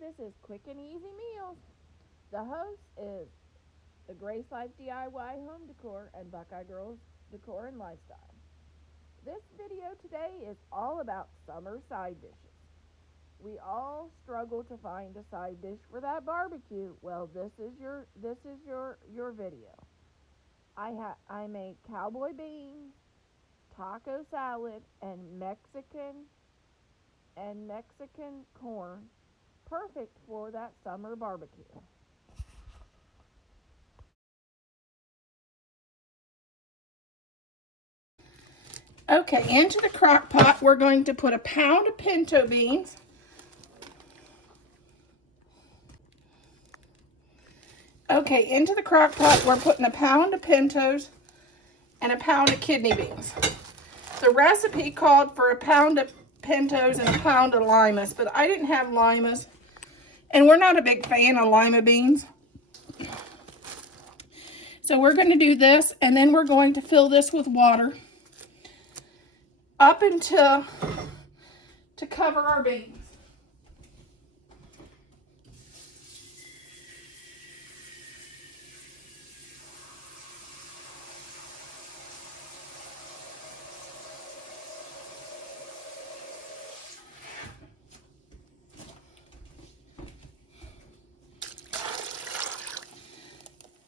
this is Quick and Easy Meals. The host is the Grace Life DIY Home Decor and Buckeye Girls Decor and Lifestyle. This video today is all about summer side dishes. We all struggle to find a side dish for that barbecue. Well, this is your video. I made cowboy beans, taco salad, and Mexican corn, perfect for that summer barbecue. Okay, into the crock pot, we're going to put a pound of pinto beans. Okay, into the crock pot, we're putting a pound of pintos and a pound of kidney beans. The recipe called for a pound of pintos and a pound of limas, but I didn't have limas, and we're not a big fan of lima beans. So we're going to do this, and then we're going to fill this with water up until to cover our beans.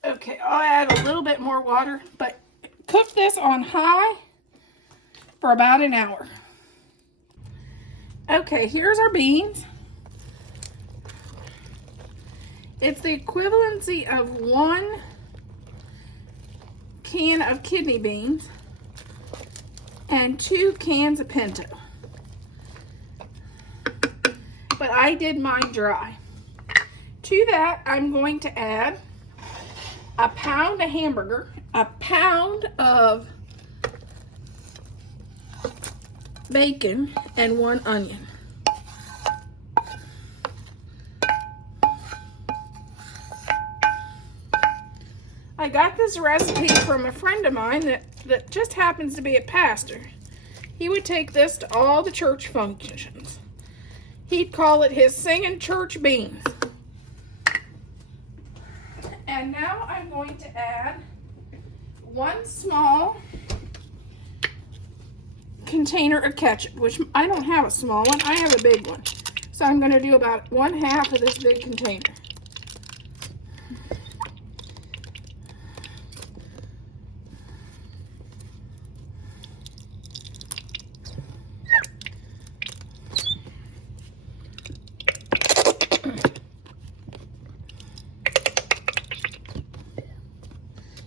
Okay, I'll add a little bit more water, but cook this on high for about an hour. Okay, here's our beans. It's the equivalency of 1 can of kidney beans and 2 cans of pinto. But I did mine dry. To that, I'm going to add a pound of hamburger, a pound of bacon, and 1 onion. I got this recipe from a friend of mine that just happens to be a pastor. He would take this to all the church functions. He'd call it his singing church beans. And now I'm going to add 1 small container of ketchup, which I don't have a small one, I have a big one. So I'm going to do about 1/2 of this big container.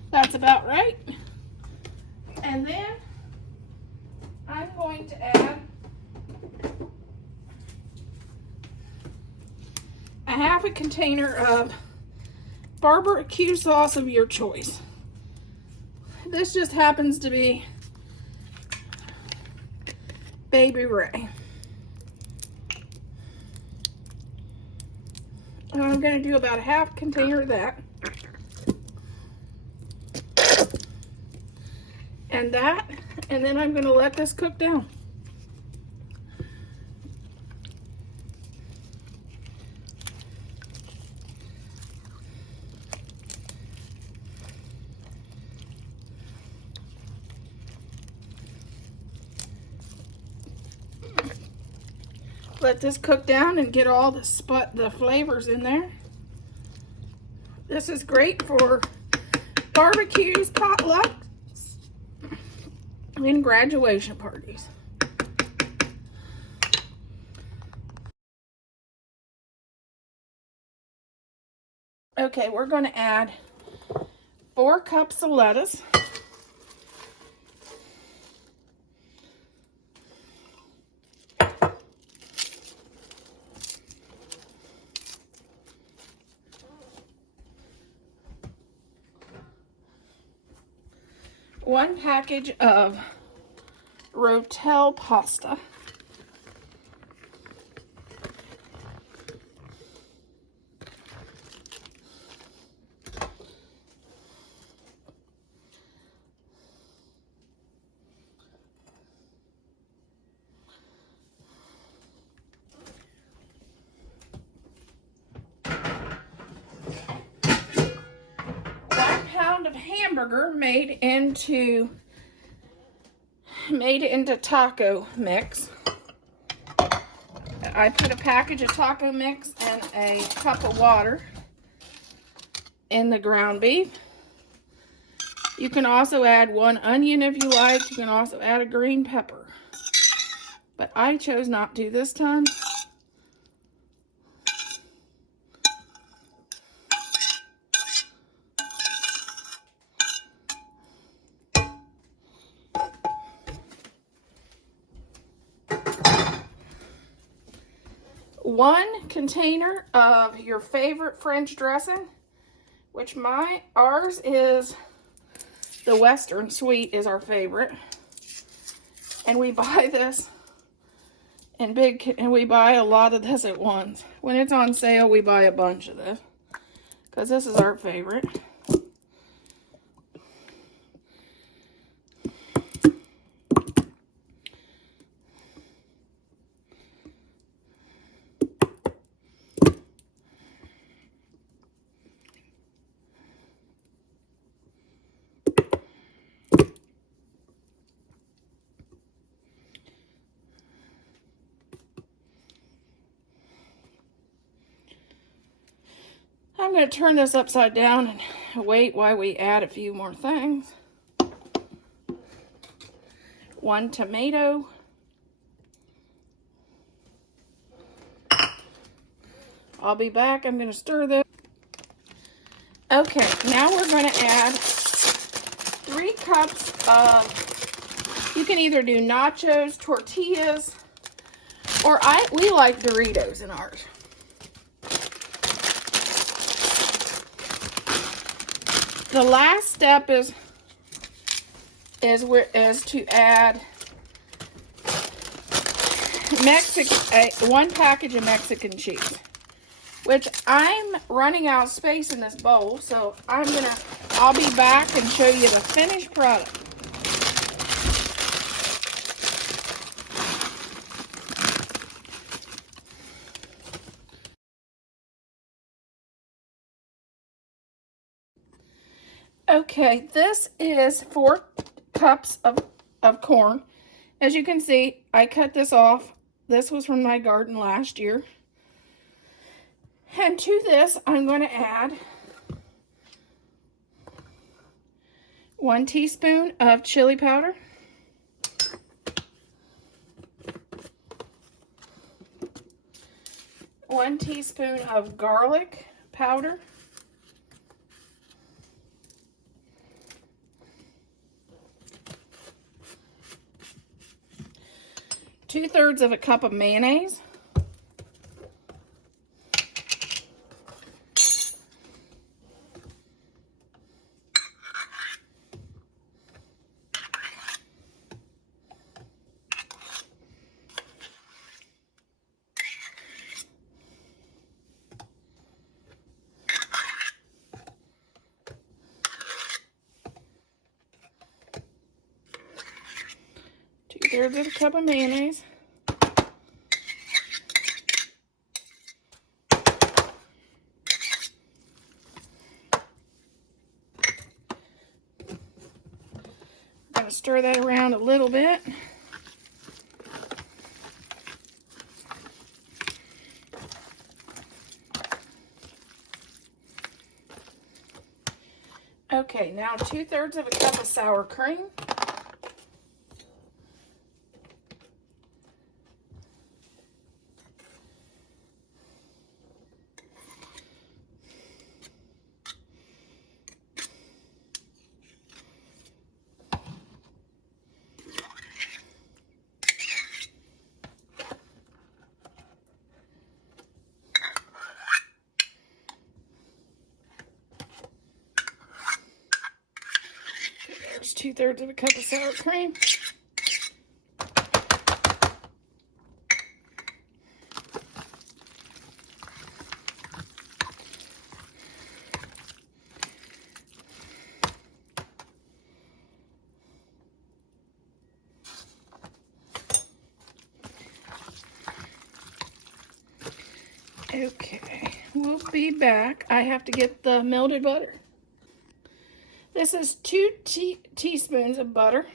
That's about right. And then I'm going to add a 1/2 container of barbecue sauce of your choice. This just happens to be Baby Ray. And I'm going to do about a 1/2 container of that. And then I'm going to let this cook down. Let this cook down and get all the flavors in there. This is great for barbecues, potlucks, and graduation parties. Okay, we're going to add 4 cups of lettuce. One package of Rotel pasta. hamburger made into taco mix. I put a package of taco mix and a cup of water in the ground beef. You can also add 1 onion if you like. You can also add a green pepper. But I chose not to this time. One container of your favorite French dressing, which ours is the Western Sweet is our favorite. And we buy this in big, and we buy a lot of this at once. When it's on sale, we buy a bunch of this because this is our favorite. I'm going to turn this upside down and wait while we add a few more things. 1 tomato. I'll be back. I'm going to stir this. Okay, now we're going to add 3 cups of, you can either do nachos, tortillas, or we like Doritos in ours. The last step is to add 1 package of Mexican cheese, which I'm running out of space in this bowl, so I'll be back and show you the finished product. Okay, this is 4 cups of corn. As you can see, I cut this off. This was from my garden last year. And to this, I'm going to add 1 teaspoon of chili powder, 1 teaspoon of garlic powder, 2/3 of a cup of mayonnaise, 2/3 of a cup of mayonnaise, I'm going to stir that around a little bit. Okay, now 2/3 of a cup of sour cream. There's 2/3 of a cup of sour cream. Okay, we'll be back. I have to get the melted butter. This is 2 teaspoons of butter.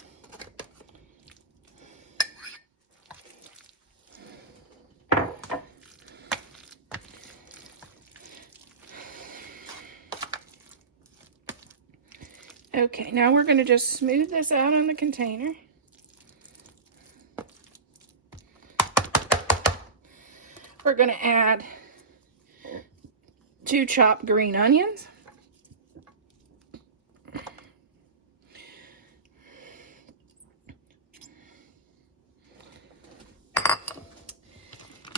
Okay, now we're going to just smooth this out on the container. We're going to add 2 chopped green onions.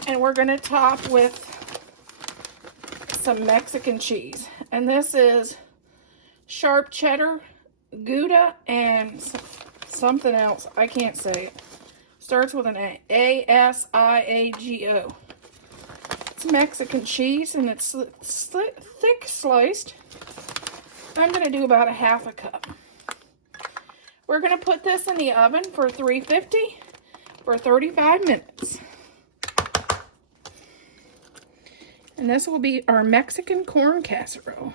And we're going to top with some Mexican cheese. And this is sharp cheddar, Gouda, and something else. I can't say it. Starts with an A. A-S-I-A-G-O. It's Mexican cheese, and it's thick sliced. I'm going to do about a half a cup. We're going to put this in the oven for 350 for 35 minutes. And this will be our Mexican corn casserole.